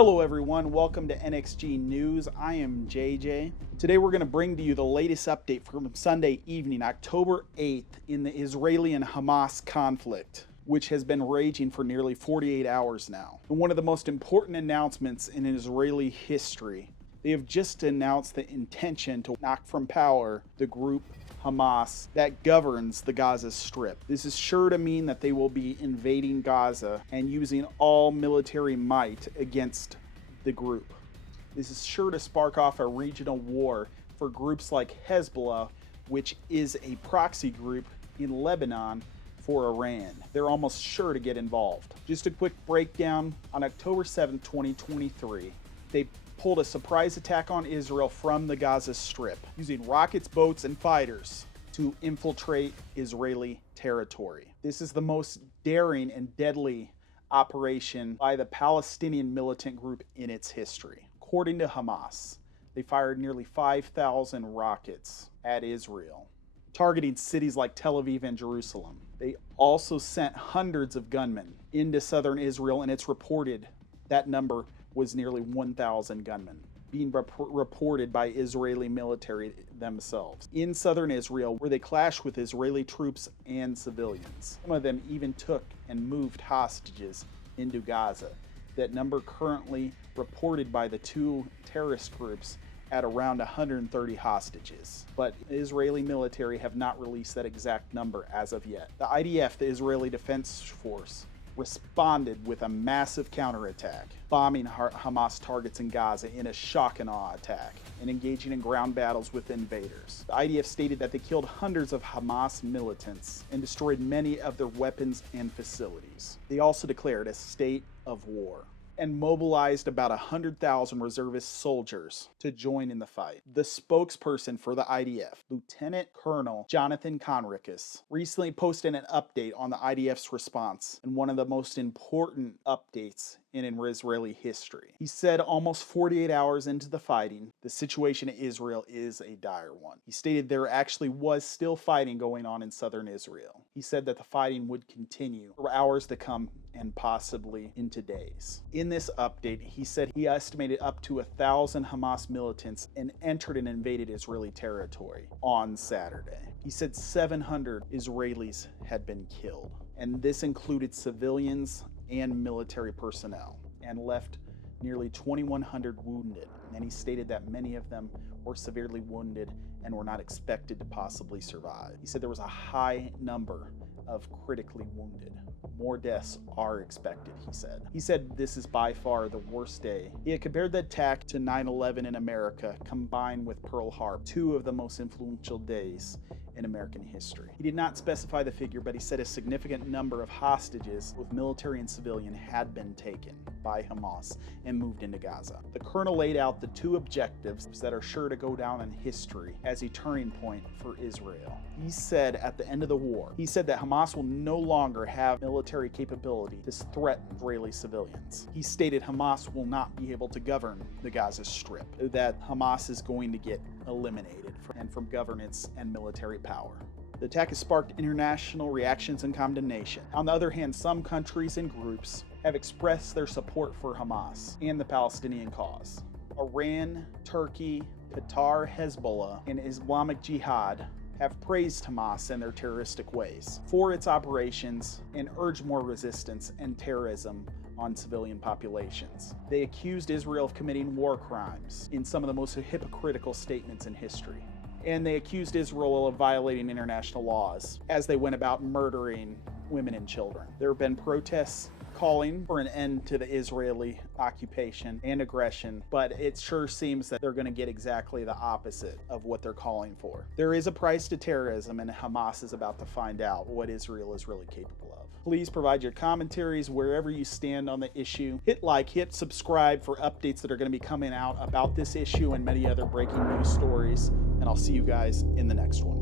Hello everyone, welcome to NXG News. I am JJ. Today we're going to bring to you the latest update from Sunday evening, October 8th, in the Israeli and Hamas conflict, which has been raging for nearly 48 hours now. And one of the most important announcements in Israeli history. They have just announced the intention to knock from power the group Hamas that governs the Gaza Strip. This is sure to mean that they will be invading Gaza and using all military might against the group. This is sure to spark off a regional war for groups like Hezbollah, which is a proxy group in Lebanon for Iran. They're almost sure to get involved. Just a quick breakdown. On October 7th, 2023, they pulled a surprise attack on Israel from the Gaza Strip using rockets, boats, and fighters to infiltrate Israeli territory. This is the most daring and deadly operation by the Palestinian militant group in its history. According to Hamas, they fired nearly 5,000 rockets at Israel, targeting cities like Tel Aviv and Jerusalem. They also sent hundreds of gunmen into southern Israel, and it's reported that number was nearly 1,000 gunmen being reported by Israeli military themselves in southern Israel, where they clashed with Israeli troops and civilians. Some of them even took and moved hostages into Gaza. That number currently reported by the two terrorist groups at around 130 hostages. But the Israeli military have not released that exact number as of yet. The IDF, the Israeli Defense Force, responded with a massive counterattack, bombing Hamas targets in Gaza in a shock and awe attack and engaging in ground battles with invaders. The IDF stated that they killed hundreds of Hamas militants and destroyed many of their weapons and facilities. They also declared a state of war and mobilized about 100,000 reservist soldiers to join in the fight. The spokesperson for the IDF, Lieutenant Colonel Jonathan Conricus, recently posted an update on the IDF's response, and one of the most important updates in Israeli history. He said almost 48 hours into the fighting, the situation in Israel is a dire one. He stated there actually was still fighting going on in southern Israel. He said that the fighting would continue for hours to come and possibly into days. In this update, he said he estimated up to 1,000 Hamas militants and entered and invaded Israeli territory on Saturday. He said 700 Israelis had been killed, and this included civilians and military personnel, and left nearly 2,100 wounded. And he stated that many of them were severely wounded and were not expected to possibly survive. He said there was a high number of critically wounded. More deaths are expected, he said. He said this is by far the worst day. He had compared the attack to 9/11 in America, combined with Pearl Harbor, two of the most influential days in American history. He did not specify the figure, but he said a significant number of hostages, both military and civilian, had been taken by Hamas and moved into Gaza. The colonel laid out the two objectives that are sure to go down in history as a turning point for Israel. He said at the end of the war, he said that Hamas will no longer have military capability to threaten Israeli civilians. He stated Hamas will not be able to govern the Gaza Strip, that Hamas is going to get eliminated from governance and military power. The attack has sparked international reactions and condemnation. On the other hand, some countries and groups have expressed their support for Hamas and the Palestinian cause. Iran, Turkey, Qatar, Hezbollah, and Islamic Jihad have praised Hamas and their terroristic ways for its operations and urged more resistance and terrorism on civilian populations. They accused Israel of committing war crimes in some of the most hypocritical statements in history. And they accused Israel of violating international laws as they went about murdering women and children. There have been protests calling for an end to the Israeli occupation and aggression, but it sure seems that they're going to get exactly the opposite of what they're calling for. There is a price to terrorism, and Hamas is about to find out what Israel is really capable of. Please provide your commentaries wherever you stand on the issue. Hit like, hit subscribe for updates that are going to be coming out about this issue and many other breaking news stories, and I'll see you guys in the next one.